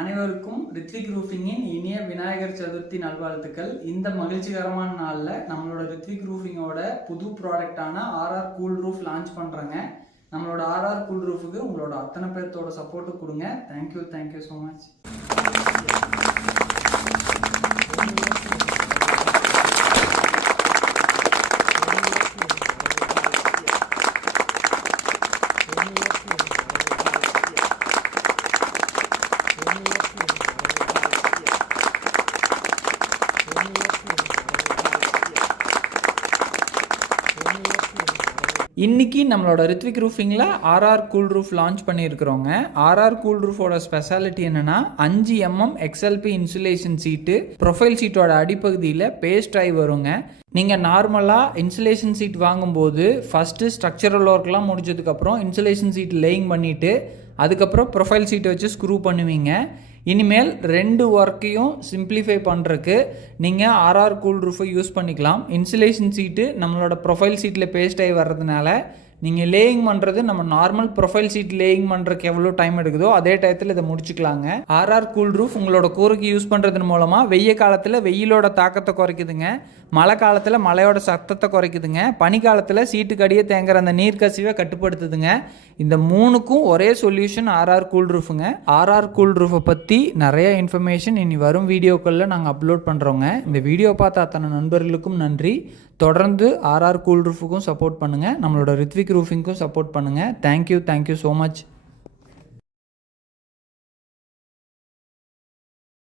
அனைவருக்கும் ரித்விக் ரூஃபிங்கின் இனிய விநாயகர் சதுர்த்தி நல்வாழ்த்துக்கள். இந்த மகிழ்ச்சிகரமான நாளில் நம்மளோட ரித்விக் ரூஃபிங்கோட புது ப்ராடக்டான ஆர்ஆர் கூல் ரூஃப் லான்ச் பண்ணுறாங்க. நம்மளோட ஆர்ஆர் கூல் ரூஃபுக்கு உங்களோட அத்தனை பேர்த்தோட சப்போர்ட்டு கொடுங்க. Thank you so much. இன்றைக்கி நம்மளோட ரித்விக் ரூஃபிங்கில் ஆர்ஆர் கூல் ரூஃப் லான்ச் பண்ணியிருக்கிறோங்க. ஆர்ஆர் கூல் ரூஃபோட ஸ்பெஷாலிட்டி என்னென்னா 5 mm XLP insulation sheet. Profile சீட்டோட அடிப்பகுதியில் பேஸ்ட் ஆகி வருங்க. நீங்கள் நார்மலாக இன்சுலேஷன் சீட் வாங்கும்போது ஃபஸ்ட்டு ஸ்ட்ரக்சரல் ஒர்க்லாம் முடிஞ்சதுக்கப்புறம் இன்சுலேஷன் சீட் லேயிங் பண்ணிவிட்டு அதுக்கப்புறம் ப்ரொஃபைல் சீட்டை வச்சு ஸ்க்ரூ பண்ணுவீங்க. இனிமேல் 2 ஒர்க்கையும் சிம்பிளிஃபை பண்ணுறதுக்கு நீங்கள் ஆர்ஆர் கூல் ரூஃபை யூஸ் பண்ணிக்கலாம். இன்சுலேஷன் சீட்டு நம்மளோட ப்ரொஃபைல் சீட்டில் பேஸ்ட் ஆகி வர்றதுனால நீங்கள் லேயிங் பண்ணுறது நம்ம நார்மல் ப்ரொஃபைல் சீட் லேயிங் பண்ணுறதுக்கு எவ்வளோ டைம் எடுக்குதோ அதே டயத்தில் இதை முடிச்சுக்கலாங்க. ஆர்ஆர் கூல் ரூஃப் உங்களோட கூரைக்கு யூஸ் பண்ணுறதுன் மூலமாக வெய்ய காலத்தில் வெயிலோட தாக்கத்தை குறைக்குதுங்க, மழை காலத்தில் மழையோட சத்தத்தை குறைக்குதுங்க, பனி காலத்தில் சீட்டுக்கு அடியே தேங்குற அந்த நீர் கசிவை கட்டுப்படுத்துதுங்க. இந்த 3க்கும் ஒரே சொல்யூஷன் ஆர்ஆர் கூல் ரூஃபுங்க. ஆர்ஆர் கூல் ரூஃபை பற்றி நிறைய இன்ஃபர்மேஷன் இனி வரும் வீடியோக்களில் நாங்கள் அப்லோட் பண்ணுறோங்க. இந்த வீடியோ பார்த்த அத்தனை நண்பர்களுக்கும் நன்றி. தொடர்ந்து ஆர்ஆர் கூல் ரூஃபுக்கும் சப்போர்ட் பண்ணுங்கள், நம்மளோட ரித்விக் ரூஃபிங்க்கும் சப்போர்ட் பண்ணுங்கள். Thank you so much.